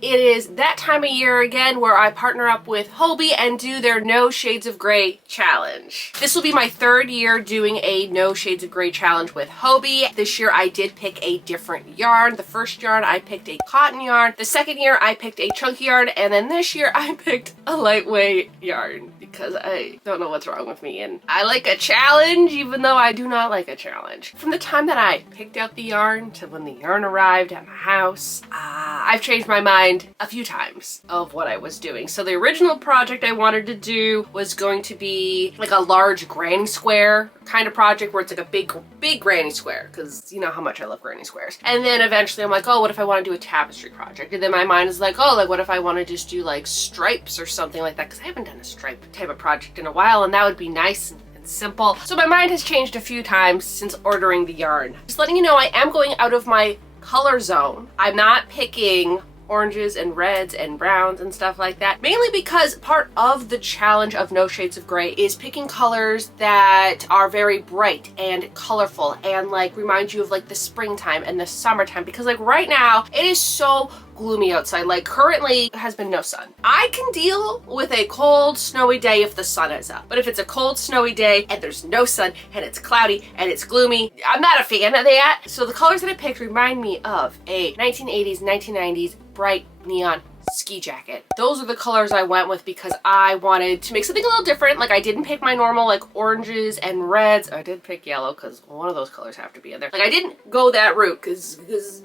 It is that time of year again where I partner up with Hobbii and do their No Shades of Grey challenge. This will be my third year doing a No Shades of Grey challenge with Hobbii. This year I did pick a different yarn. The first yarn I picked a cotton yarn. The second year I picked a chunky yarn, and then this year I picked a lightweight yarn because I don't know what's wrong with me and I like a challenge even though I do not like a challenge. From the time that I picked out the yarn to when the yarn arrived at my house, I've changed my mind a few times of what I was doing. So the original project I wanted to do was going to be like a large granny square kind of project where it's like a big granny square, because you know how much I love granny squares. And then eventually I'm like, oh, what if I want to do a tapestry project? And then my mind is like, oh, like what if I want to just do like stripes or something like that, because I haven't done a stripe type of project in a while and that would be nice and simple. So my mind has changed a few times since ordering the yarn. Just letting you know, I am going out of my color zone. I'm not picking oranges and reds and browns and stuff like that, mainly because part of the challenge of No Shades of Grey is picking colors that are very bright and colorful and like remind you of like the springtime and the summertime, because like right now it is so gloomy outside. Like currently has been no sun. I can deal with a cold snowy day if the sun is up, but if it's a cold snowy day and there's no sun and it's cloudy and it's gloomy, I'm not a fan of that. So the colors that I picked remind me of a 1980s 1990s bright neon ski jacket. Those are the colors I went with because I wanted to make something a little different. Like I didn't pick my normal like oranges and reds. I did pick yellow because one of those colors have to be in there. Like I didn't go that route because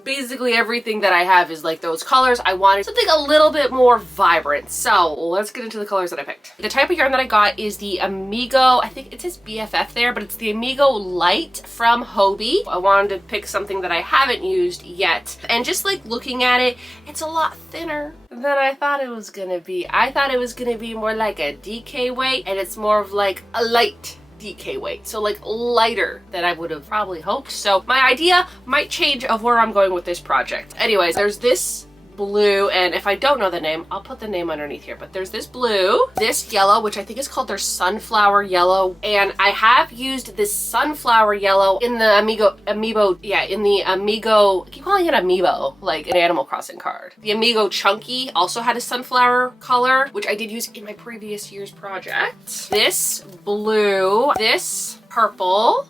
basically everything that I have is like those colors. I wanted something a little bit more vibrant. So let's get into the colors that I picked. The type of yarn that I got is the Amigo, I think it says BFF there, but it's the Amigo Light from Hobbii. I wanted to pick something that I haven't used yet. And just like looking at it, it's a lot thinner than I thought it was gonna be. I thought it was gonna be more like a DK weight, and it's more of like a light DK weight, so like lighter than I would have probably hoped. So my idea might change of where I'm going with this project. Anyways, there's this blue, and if I don't know the name, I'll put the name underneath here, but there's this blue, this yellow, which I think is called their sunflower yellow, and I have used this sunflower yellow in the Amigo, I keep calling it Amiibo, like an Animal Crossing card. The Amigo Chunky also had a sunflower color, which I did use in my previous year's project. This blue, this purple,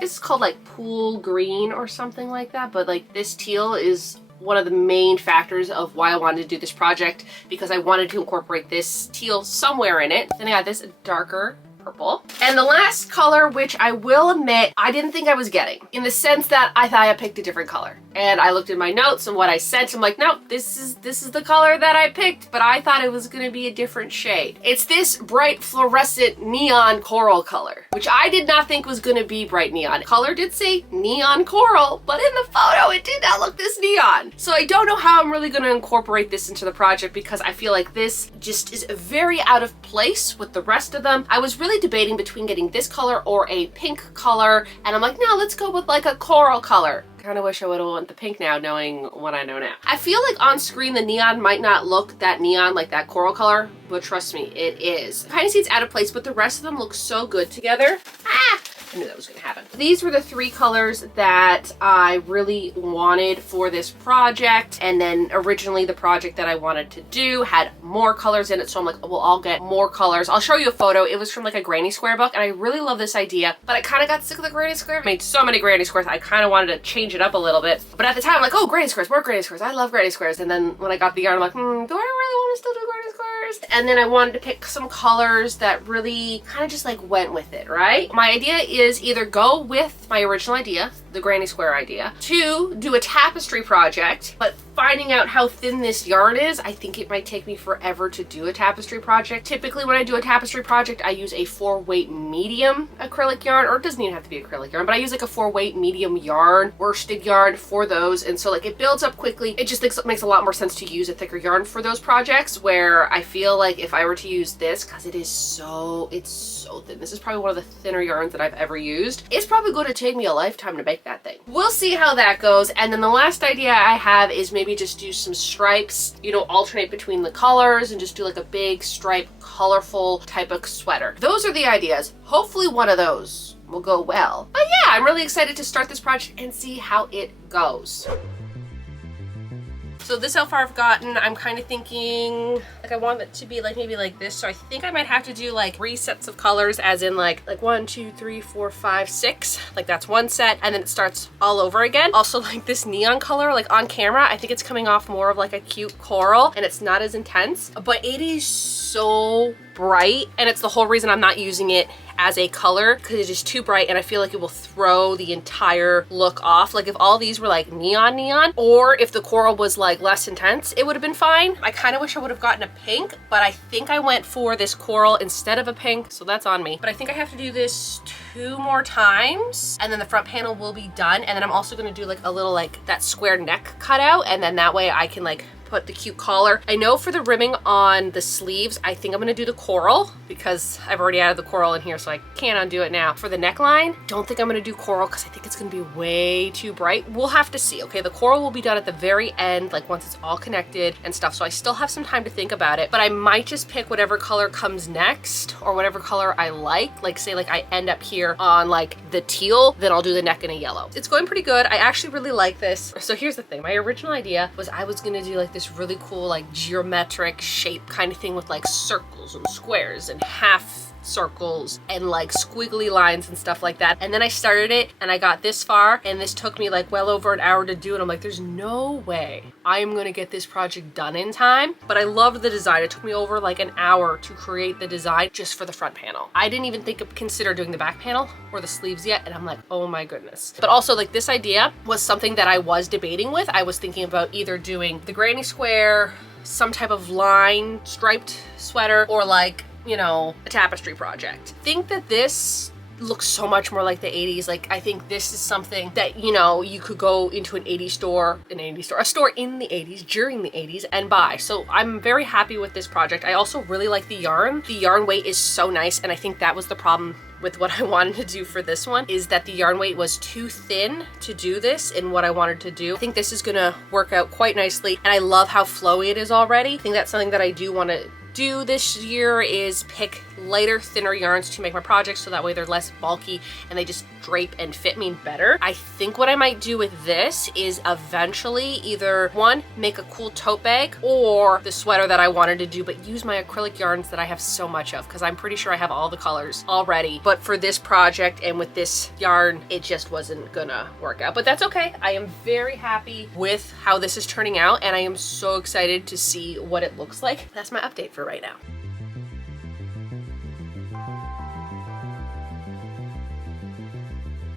this is called like pool green or something like that, but like this teal is one of the main factors of why I wanted to do this project, because I wanted to incorporate this teal somewhere in it. Then I got this darker purple. And the last color, which I will admit I didn't think I was getting, in the sense that I thought I picked a different color. And I looked at my notes and what I sent, I'm like, no, this is the color that I picked, but I thought it was gonna be a different shade. It's this bright fluorescent neon coral color, which I did not think was gonna be bright neon. Color did say neon coral, but in the photo it did not look this neon. So I don't know how I'm really gonna incorporate this into the project, because I feel like this just is very out of place with the rest of them. I was really debating between getting this color or a pink color, and I'm like, no, let's go with like a coral color. Kind of wish I would have went the pink now, knowing what I know now. I feel like on screen the neon might not look that neon, like that coral color, but trust me, it is. Kind of seems out of place, but the rest of them look so good together. Ah! I knew that was gonna happen. These were the three colors that I really wanted for this project, and then originally the project that I wanted to do had more colors in it, so I'm like, well, I'll get more colors. I'll show you a photo. It was from like a granny square book, and I really love this idea, but I kind of got sick of the granny square. I made so many granny squares, I kind of wanted to change it up a little bit, but at the time I'm like, oh, granny squares, more granny squares. I love granny squares. And then when I got the yarn, I'm like, do I really want to still do granny squares? And then I wanted to pick some colors that really kind of just like went with it, right? My idea is either go with my original idea, the granny square idea, to do a tapestry project, but finding out how thin this yarn is, I think it might take me forever to do a tapestry project. Typically when I do a tapestry project, I use a 4-weight medium acrylic yarn, or it doesn't even have to be acrylic yarn, but I use like a 4-weight medium yarn, worsted yarn for those, and so like it builds up quickly. It just makes a lot more sense to use a thicker yarn for those projects, where I feel like if I were to use this, because it's so thin, this is probably one of the thinner yarns that I've ever used, it's probably going to take me a lifetime to make that thing. We'll see how that goes. And then the last idea I have is maybe just do some stripes, you know, alternate between the colors and just do like a big stripe, colorful type of sweater. Those are the ideas. Hopefully one of those will go well. But yeah, I'm really excited to start this project and see how it goes. So this how far I've gotten. I'm kind of thinking like I want it to be like maybe like this. So I think I might have to do like 3 sets of colors, as in like 1, 2, 3, 4, 5, 6. Like that's one set, and then it starts all over again. Also, like this neon color, like on camera, I think it's coming off more of like a cute coral, and it's not as intense. But it is so bright, and it's the whole reason I'm not using it as a color, because it is too bright and I feel like it will throw the entire look off. Like if all these were like neon, or if the coral was like less intense, it would have been fine. I kind of wish I would have gotten a pink, but I think I went for this coral instead of a pink, so that's on me. But I think I have to do this 2 more times, and then the front panel will be done. And then I'm also gonna do like a little like that square neck cutout, and then that way I can like put the cute collar. I know for the ribbing on the sleeves, I think I'm gonna do the coral because I've already added the coral in here, so I can't undo it now. For the neckline, don't think I'm gonna do coral because I think it's gonna be way too bright. We'll have to see. Okay, the coral will be done at the very end, like once it's all connected and stuff, so I still have some time to think about it, but I might just pick whatever color comes next or whatever color I like say like I end up here on like the teal, then I'll do the neck in a yellow. It's going pretty good. I actually really like this. So here's the thing. My original idea was I was gonna do like this really cool like geometric shape kind of thing with like circles and squares and half circles and like squiggly lines and stuff like that. And then I started it and I got this far, and this took me like well over an hour to do it. I'm like, there's no way I am gonna get this project done in time. But I loved the design. It took me over like an hour to create the design just for the front panel. I didn't even consider doing the back panel or the sleeves yet, and I'm like, oh my goodness. But also like this idea was something that I was debating with. I was thinking about either doing the granny square, some type of line striped sweater, or like, you know, a tapestry project. I think that this looks so much more like the 80s. Like I think this is something that, you know, you could go into an 80s store, a store in the 80s during the 80s and buy. So I'm very happy with this project. I also really like the yarn. The yarn weight is so nice, and I think that was the problem with what I wanted to do for this one, is that the yarn weight was too thin to do this in what I wanted to do. I think this is gonna work out quite nicely, and I love how flowy it is already. I think that's something that I do want to do this year, is pick lighter, thinner yarns to make my projects, so that way they're less bulky and they just drape and fit me better. I think what I might do with this is eventually either one, make a cool tote bag, or the sweater that I wanted to do, but use my acrylic yarns that I have so much of, because I'm pretty sure I have all the colors already. But for this project and with this yarn, it just wasn't gonna work out. But that's okay. I am very happy with how this is turning out, and I am so excited to see what it looks like. That's my update for right now.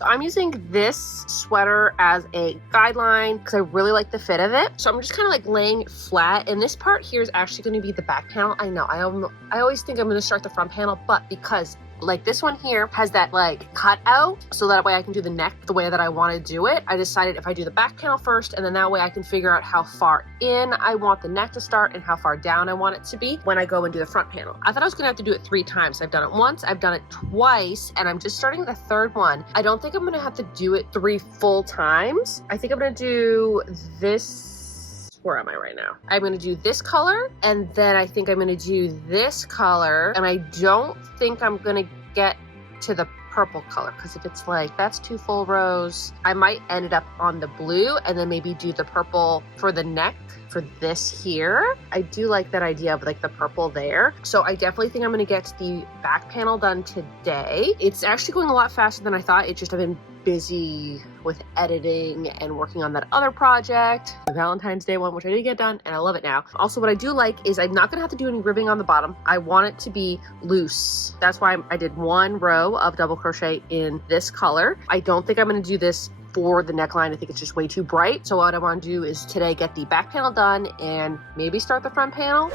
I'm using this sweater as a guideline because I really like the fit of it. So I'm just kind of like laying it flat, and this part here is actually going to be the back panel. I know, I always think I'm going to start the front panel, but because like this one here has that like cut out, so that way I can do the neck the way that I want to do it, I decided if I do the back panel first, and then that way I can figure out how far in I want the neck to start and how far down I want it to be when I go and do the front panel. I thought I was gonna have to do it 3 times. I've done it once, I've done it twice, and I'm just starting the third one. I don't think I'm gonna have to do it 3 full times. I think I'm gonna do this. Where am I right now? I'm gonna do this color, and then I think I'm gonna do this color, and I don't think I'm gonna get to the purple color, because if it's like, that's 2 full rows, I might end it up on the blue and then maybe do the purple for the neck for this here. I do like that idea of like the purple there. So I definitely think I'm gonna get the back panel done today. It's actually going a lot faster than I thought. It's just I've been busy with editing and working on that other project, the Valentine's Day one, which I did get done, and I love it now. Also, what I do like is I'm not gonna have to do any ribbing on the bottom. I want it to be loose. That's why I did 1 row of double crochet in this color. I don't think I'm gonna do this for the neckline. I think it's just way too bright. So what I want to do is today get the back panel done and maybe start the front panel.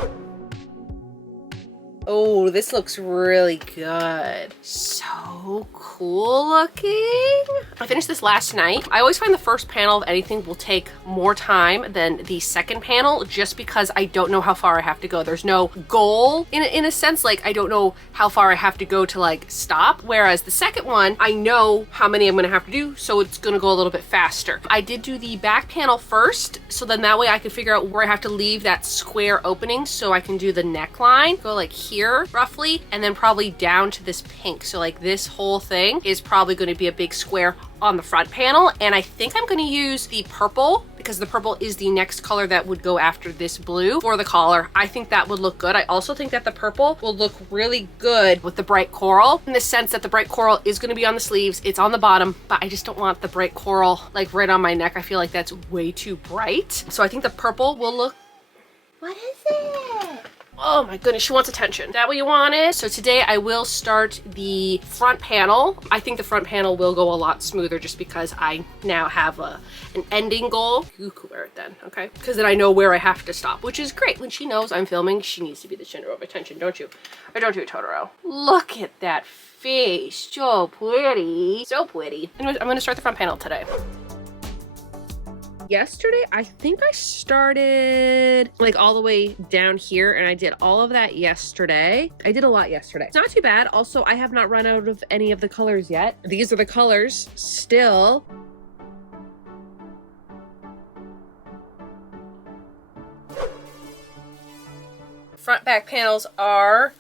Oh, this looks really good. So cool looking. I finished this last night. I always find the first panel of anything will take more time than the second panel, just because I don't know how far I have to go. There's no goal in a sense. Like, I don't know how far I have to go to like stop. Whereas the second one, I know how many I'm gonna have to do, so it's gonna go a little bit faster. I did do the back panel first, so then that way I can figure out where I have to leave that square opening so I can do the neckline. Go like here. here roughly, and then probably down to this pink. So like this whole thing is probably going to be a big square on the front panel. And I think I'm going to use the purple because the purple is the next color that would go after this blue for the collar. I think that would look good. I also think that the purple will look really good with the bright coral, in the sense that the bright coral is going to be on the sleeves. It's on the bottom, but I just don't want the bright coral like right on my neck. I feel like that's way too bright. So I think the purple will look... What is it? Oh my goodness, she wants attention. Is that what you wanted? So today I will start the front panel. I think the front panel will go a lot smoother just because I now have an ending goal. You could wear it then, okay? Because then I know where I have to stop, which is great. When she knows I'm filming, she needs to be the center of attention, don't you? Or don't you, Totoro? Look at that face. So pretty. So pretty. Anyways, I'm gonna start the front panel today. Yesterday, I think I started like all the way down here, and I did all of that yesterday. I did a lot yesterday. It's not too bad. Also, I have not run out of any of the colors yet. These are the colors still. Front back panels are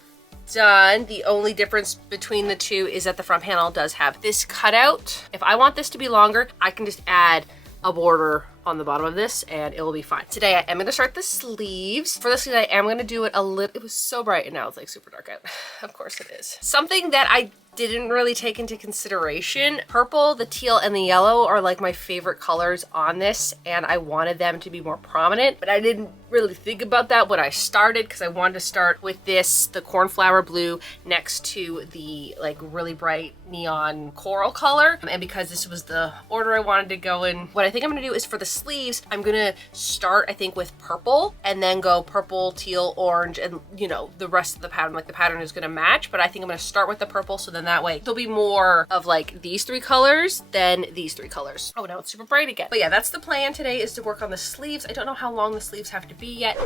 done. The only difference between the two is that the front panel does have this cutout. If I want this to be longer, I can just add a border on the bottom of this and it will be fine. Today I am going to start the sleeves. For the sleeves I am going to do it a little... It was so bright and now it's like super dark out. Of course it is. Something that I didn't really take into consideration. Purple, the teal, and the yellow are like my favorite colors on this, and I wanted them to be more prominent, but I didn't really think about that when I started because I wanted to start with this, the cornflower blue, next to the like really bright neon coral color. And because this was the order I wanted to go in, what I think I'm gonna do is for the sleeves, I'm gonna start, I think, with purple and then go purple, teal, orange, and you know, the rest of the pattern, like the pattern is gonna match, but I think I'm gonna start with the purple so then that way there'll be more of like these three colors than these three colors. Oh, now it's super bright again. But yeah, that's the plan today, is to work on the sleeves. I don't know how long the sleeves have to be yet.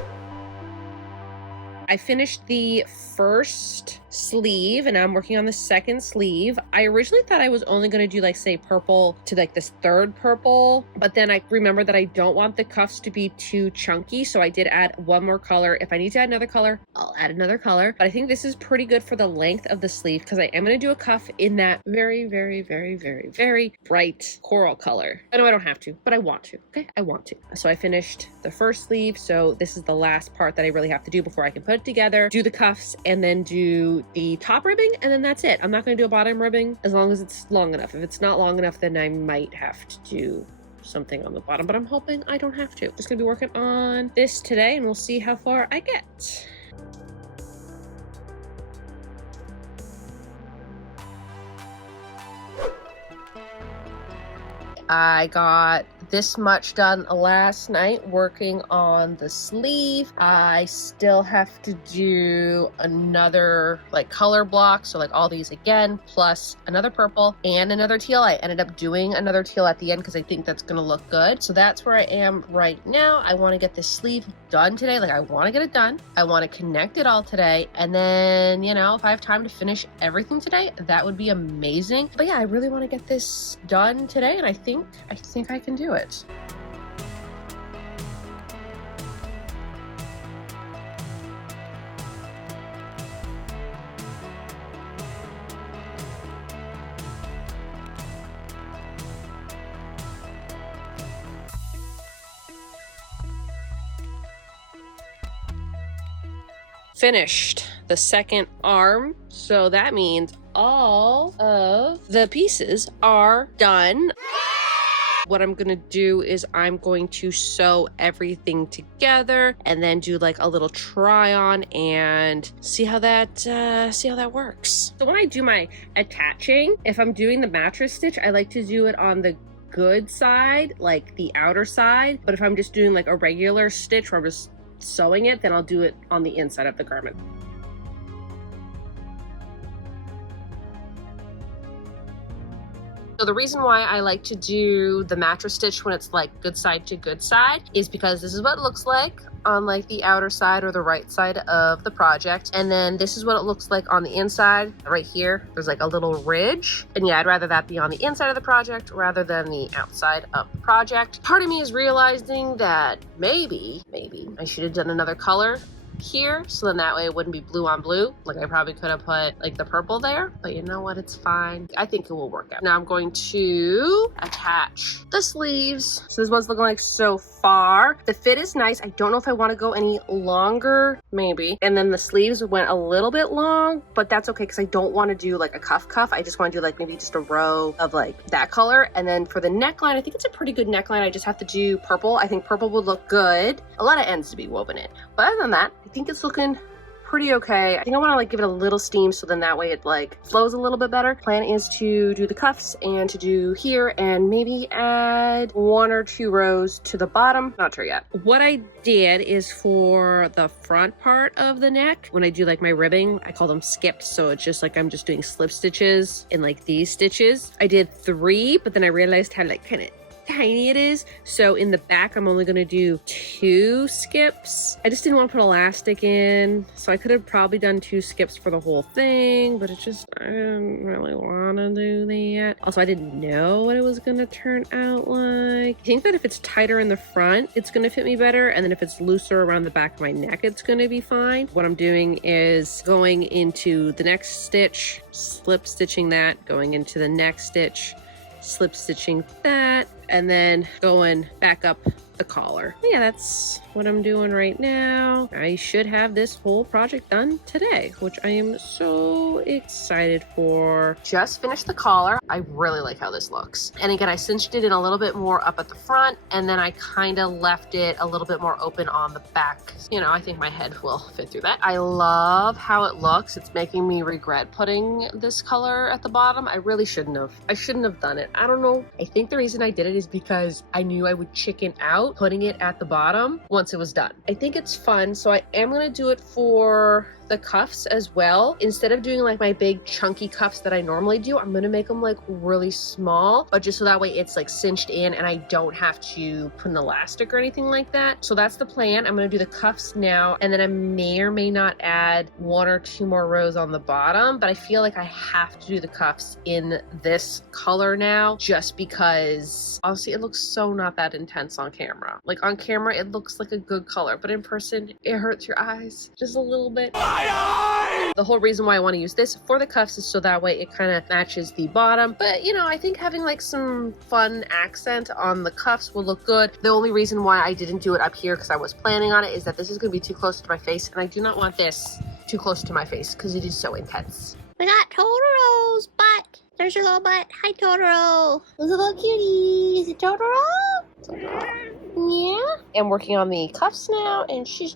I finished the first sleeve and now I'm working on the second sleeve. I originally thought I was only going to do like say purple to like this third purple, but then I remembered that I don't want the cuffs to be too chunky, so I did add one more color. If I need to add another color, I'll add another color, but I think this is pretty good for the length of the sleeve because I am going to do a cuff in that very, very, very, very, very bright coral color. I know I don't have to, but I want to. Okay, I want to. So I finished the first sleeve, so this is the last part that I really have to do before I can put it together, do the cuffs, and then do the top ribbing, and then that's it. I'm not going to do a bottom ribbing as long as it's long enough. If it's not long enough, then I might have to do something on the bottom, but I'm hoping I don't have to. Just gonna be working on this today and we'll see how far I get. I got this much done last night working on the sleeve. I still have to do another like color block, so like all these again, plus another purple and another teal. I ended up doing another teal at the end because I think that's gonna look good. So that's where I am right now. I want to get this sleeve done today. Like I want to get it done. I want to connect it all today, and then, you know, if I have time to finish everything today, that would be amazing. But yeah, I really want to get this done today, and I think I can do it. Finished the second arm, so that means all of the pieces are done. What I'm gonna do is I'm going to sew everything together and then do like a little try on and see how that works. So when I do my attaching, if I'm doing the mattress stitch, I like to do it on the good side, like the outer side. But if I'm just doing like a regular stitch where I'm just sewing it, then I'll do it on the inside of the garment. So the reason why I like to do the mattress stitch when it's like good side to good side is because this is what it looks like on like the outer side or the right side of the project. And then this is what it looks like on the inside. Right here, there's like a little ridge. And yeah, I'd rather that be on the inside of the project rather than the outside of the project. Part of me is realizing that maybe I should have done another color here, so then that way it wouldn't be blue on blue. Like I probably could have put like the purple there, but you know what, it's fine. I think it will work out. Now I'm going to attach the sleeves. So this is what it's looking like so far. The fit is nice. I don't know if I want to go any longer, maybe. And then the sleeves went a little bit long, but that's okay because I don't want to do like a cuff. I just want to do like maybe just a row of like that color. And then for the neckline, I think it's a pretty good neckline. I just have to do purple. I think purple would look good. A lot of ends to be woven in. But other than that, I think it's looking pretty okay. I think I want to like give it a little steam so then that way it like flows a little bit better. Plan is to do the cuffs and to do here and maybe add 1 or 2 rows to the bottom. Not sure yet. What I did is for the front part of the neck, when I do like my ribbing, I call them skipped. So it's just like I'm just doing slip stitches in like these stitches. I did 3, but then I realized how like kind of tiny it is. So in the back, I'm only going to do 2 skips. I just didn't want to put elastic in. So I could have probably done 2 skips for the whole thing, but it's just, I didn't really want to do that. Also, I didn't know what it was going to turn out like. I think that if it's tighter in the front, it's going to fit me better. And then if it's looser around the back of my neck, it's going to be fine. What I'm doing is going into the next stitch, slip stitching that, going into the next stitch, slip stitching that, and then going back up the collar. Yeah, that's what I'm doing right now. I should have this whole project done today, which I am so excited for. Just finished the collar. I really like how this looks. And again, I cinched it in a little bit more up at the front, and then I kind of left it a little bit more open on the back. You know, I think my head will fit through that. I love how it looks. It's making me regret putting this color at the bottom. I really shouldn't have. I shouldn't have done it. I don't know. I think the reason I did it is because I knew I would chicken out putting it at the bottom once it was done. I think it's fun, so I am going to do it for the cuffs as well. Instead of doing like my big chunky cuffs that I normally do, I'm going to make them like really small, but just so that way it's like cinched in and I don't have to put an elastic or anything like that. So that's the plan. I'm going to do the cuffs now, and then I may or may not add 1 or 2 more rows on the bottom, but I feel like I have to do the cuffs in this color now just because honestly it looks so not that intense on camera. Like on camera it looks like a good color, but in person it hurts your eyes just a little bit. The whole reason why I want to use this for the cuffs is so that way it kind of matches the bottom. But you know, I think having like some fun accent on the cuffs will look good. The only reason why I didn't do it up here because I was planning on it is that this is going to be too close to my face, and I do not want this too close to my face because it is so intense. We got Totoro's butt. There's your little butt. Hi, Totoro. Who's a little cutie? Is it Totoro? Yeah. I'm working on the cuffs now, and she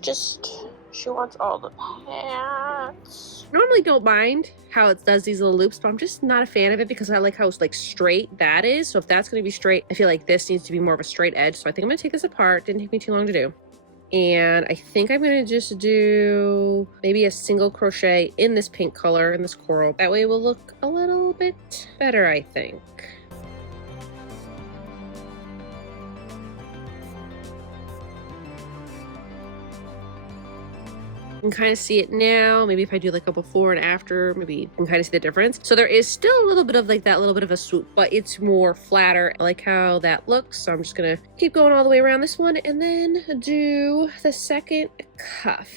wants all the pants. I normally don't mind how it does these little loops, but I'm just not a fan of it because I like how like straight that is. So if that's going to be straight, I feel like this needs to be more of a straight edge. So I think I'm going to take this apart. Didn't take me too long to do. And I think I'm going to just do maybe a single crochet in this pink color, in this coral. That way it will look a little bit better, I think. You can kind of see it now. Maybe if I do like a before and after, maybe you can kind of see the difference. So there is still a little bit of like that little bit of a swoop, but it's more flatter. I like how that looks. So I'm just gonna keep going all the way around this one and then do the second cuff.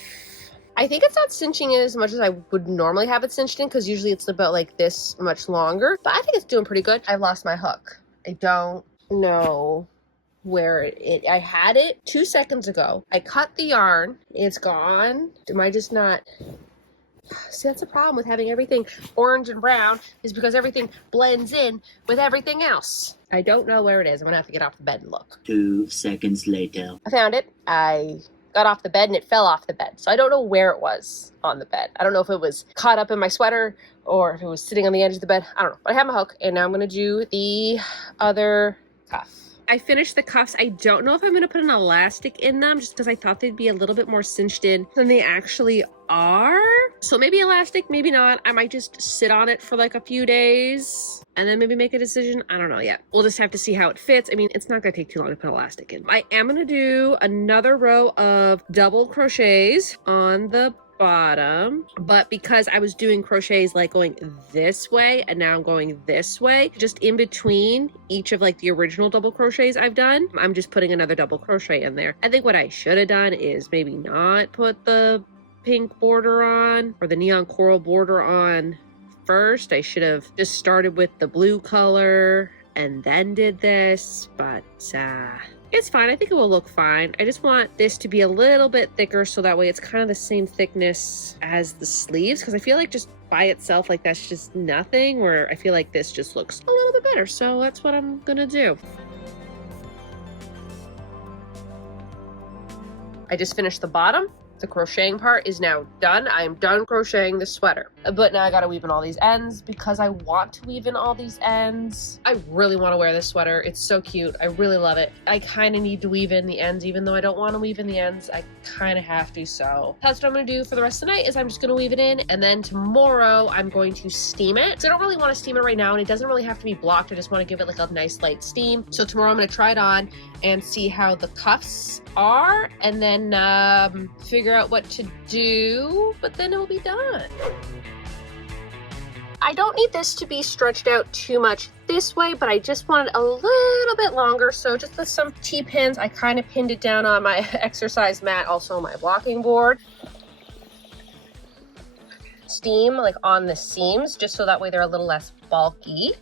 I think it's not cinching in as much as I would normally have it cinched in because usually it's about like this much longer, but I think it's doing pretty good. I've lost my hook. I don't know where I had it 2 seconds ago. I cut the yarn. It's gone. Am I just not... See, that's the problem with having everything orange and brown is because everything blends in with everything else. I don't know where it is. I'm gonna have to get off the bed and look. 2 seconds later. I found it. I got off the bed and it fell off the bed. So I don't know where it was on the bed. I don't know if it was caught up in my sweater or if it was sitting on the edge of the bed. I don't know. But I have my hook and now I'm gonna do the other cuff. I finished the cuffs. I don't know if I'm going to put an elastic in them just because I thought they'd be a little bit more cinched in than they actually are. So maybe elastic, maybe not. I might just sit on it for like a few days and then maybe make a decision. I don't know yet. We'll just have to see how it fits. I mean, it's not going to take too long to put elastic in. I am going to do another row of double crochets on the bottom, but because I was doing crochets like going this way and now I'm going this way, just in between each of like the original double crochets I've done, I'm just putting another double crochet in there. I think what I should have done is maybe not put the pink border on, or the neon coral border on first. I should have just started with the blue color and then did this, but it's fine. I think it will look fine. I just want this to be a little bit thicker so that way it's kind of the same thickness as the sleeves, because I feel like just by itself, like that's just nothing, where I feel like this just looks a little bit better. So that's what I'm gonna do. I just finished the bottom. The crocheting part is now done. I am done crocheting the sweater. But now I gotta weave in all these ends because I want to weave in all these ends. I really want to wear this sweater. It's so cute. I really love it. I kind of need to weave in the ends, even though I don't want to weave in the ends. I kind of have to, so that's what I'm gonna do for the rest of the night is I'm just gonna weave it in, and then tomorrow I'm going to steam it. So I don't really want to steam it right now, and it doesn't really have to be blocked. I just want to give it like a nice light steam. So tomorrow I'm gonna try it on and see how the cuffs are, and then figure out what to do, but then it'll be done. I don't need this to be stretched out too much this way, but I just want it a little bit longer. So just with some T-pins, I kind of pinned it down on my exercise mat, also my walking board. Steam like on the seams, just so that way they're a little less bulky.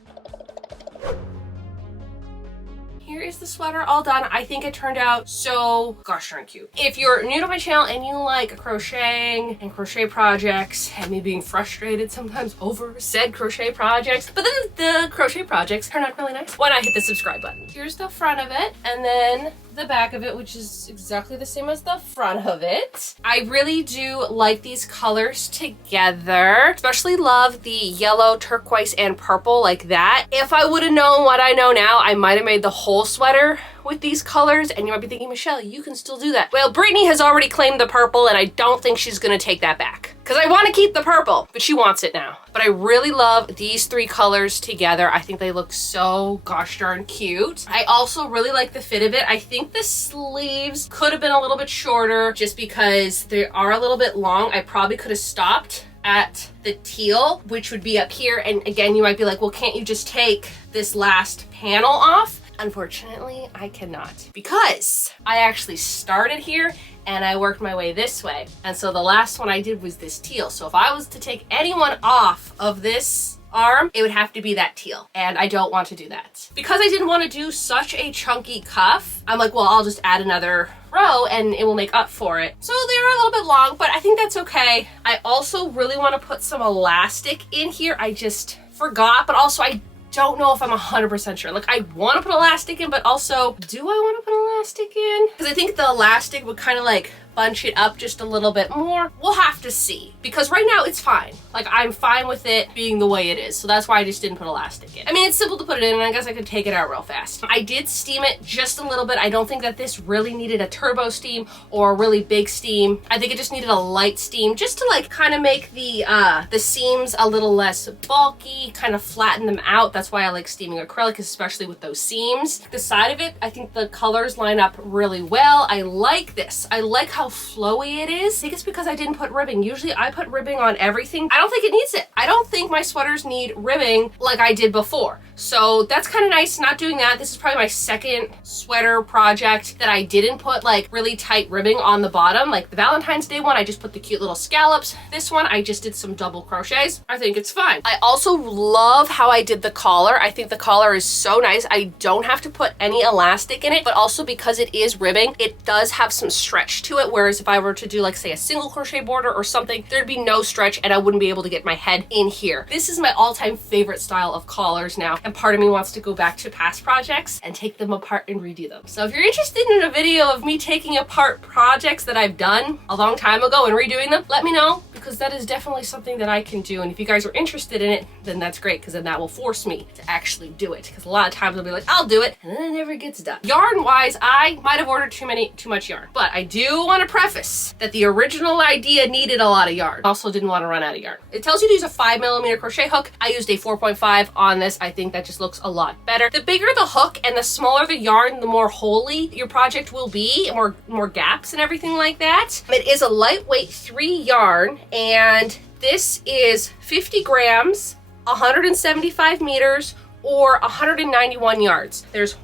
Here is the sweater all done. I think it turned out so gosh darn cute. If you're new to my channel and you like crocheting and crochet projects and me being frustrated sometimes over said crochet projects, but then the crochet projects turn out really nice, why not hit the subscribe button? Here's the front of it, and then the back of it, which is exactly the same as the front of it. I really do like these colors together, especially love the yellow, turquoise, and purple like that. If I would have known what I know now, I might have made the whole sweater with these colors, and you might be thinking, Michelle, you can still do that. Well, Brittany has already claimed the purple, and I don't think she's gonna take that back, because I want to keep the purple, but she wants it now. But I really love these three colors together. I think they look so gosh darn cute. I also really like the fit of it. I think the sleeves could have been a little bit shorter just because they are a little bit long. I probably could have stopped at the teal, which would be up here. And again, you might be like, well, can't you just take this last panel off? Unfortunately, I cannot, because I actually started here and I worked my way this way. And so the last one I did was this teal. So if I was to take anyone off of this arm, it would have to be that teal. And I don't want to do that. Because I didn't want to do such a chunky cuff, I'm like, well, I'll just add another row and it will make up for it. So they're a little bit long, but I think that's okay. I also really want to put some elastic in here. I just forgot, but also I don't know if I'm 100% sure. Like, I want to put elastic in, but also, do I want to put elastic in? Because I think the elastic would kind of like bunch it up just a little bit more. We'll have to see, because right now it's fine. Like, I'm fine with it being the way it is. So that's why I just didn't put elastic in. I mean, it's simple to put it in, and I guess I could take it out real fast. I did steam it just a little bit. I don't think that this really needed a turbo steam or a really big steam. I think it just needed a light steam just to like kind of make the seams a little less bulky, kind of flatten them out. That's why I like steaming acrylic, especially with those seams. The side of it, I think the colors line up really well. I like this. I like how flowy it is. I think it's because I didn't put ribbing. Usually I put ribbing on everything. I don't think it needs it. I don't think my sweaters need ribbing like I did before. So that's kind of nice not doing that. This is probably my second sweater project that I didn't put like really tight ribbing on the bottom. Like the Valentine's Day one, I just put the cute little scallops. This one, I just did some double crochets. I think it's fine. I also love how I did the collar. I think the collar is so nice. I don't have to put any elastic in it, but also because it is ribbing, it does have some stretch to it. Whereas if I were to do like say a single crochet border or something, there'd be no stretch and I wouldn't be able to get my head in here. This is my all-time favorite style of collars now. And part of me wants to go back to past projects and take them apart and redo them. So if you're interested in a video of me taking apart projects that I've done a long time ago and redoing them, let me know, because that is definitely something that I can do. And if you guys are interested in it, then that's great, because then that will force me to actually do it. Because a lot of times I'll be like, I'll do it, and then it never gets done. Yarn wise, I might have ordered too much yarn, but I do want to preface that the original idea needed a lot of yarn. Also didn't want to run out of yarn. It tells you to use a 5mm crochet hook. I used a 4.5 on this. I think that just looks a lot better. The bigger the hook and the smaller the yarn, the more holy your project will be, more gaps and everything like that. It is a lightweight 3 yarn, and this is 50 grams, 175 meters, or 191 yards. There's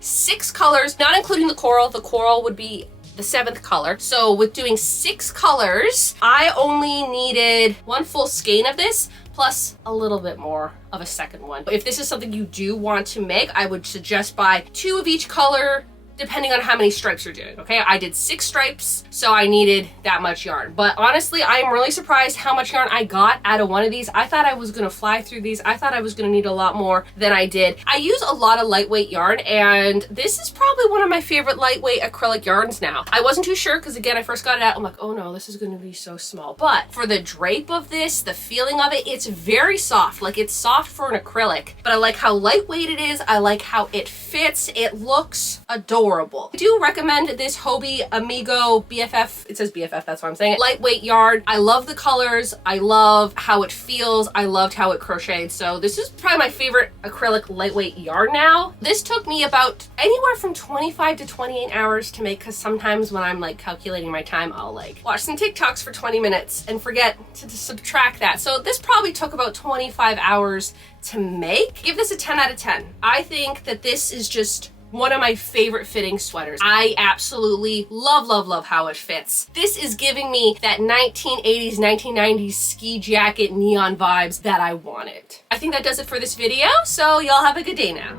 6 colors, not including the coral. The coral would be the 7th color. So with doing 6 colors, I only needed 1 full skein of this, plus a little bit more of a second one. If this is something you do want to make, I would suggest buy 2 of each color, depending on how many stripes you're doing, okay? I did 6 stripes, so I needed that much yarn. But honestly, I'm really surprised how much yarn I got out of one of these. I thought I was gonna fly through these. I thought I was gonna need a lot more than I did. I use a lot of lightweight yarn, and this is probably one of my favorite lightweight acrylic yarns now. I wasn't too sure, because again, I first got it out, I'm like, oh no, this is gonna be so small. But for the drape of this, the feeling of it, it's very soft. Like, it's soft for an acrylic, but I like how lightweight it is. I like how it fits. It looks adorable. I do recommend this Hobbii Amigo BFF. It says BFF, that's why I'm saying it. Lightweight yarn. I love the colors. I love how it feels. I loved how it crocheted. So this is probably my favorite acrylic lightweight yarn now. This took me about anywhere from 25 to 28 hours to make, because sometimes when I'm like calculating my time, I'll like watch some TikToks for 20 minutes and forget to subtract that. So this probably took about 25 hours to make. Give this a 10 out of 10. I think that this is just one of my favorite fitting sweaters. I absolutely love, love, love how it fits. This is giving me that 1980s, 1990s ski jacket neon vibes that I wanted. I think that does it for this video, so y'all have a good day now.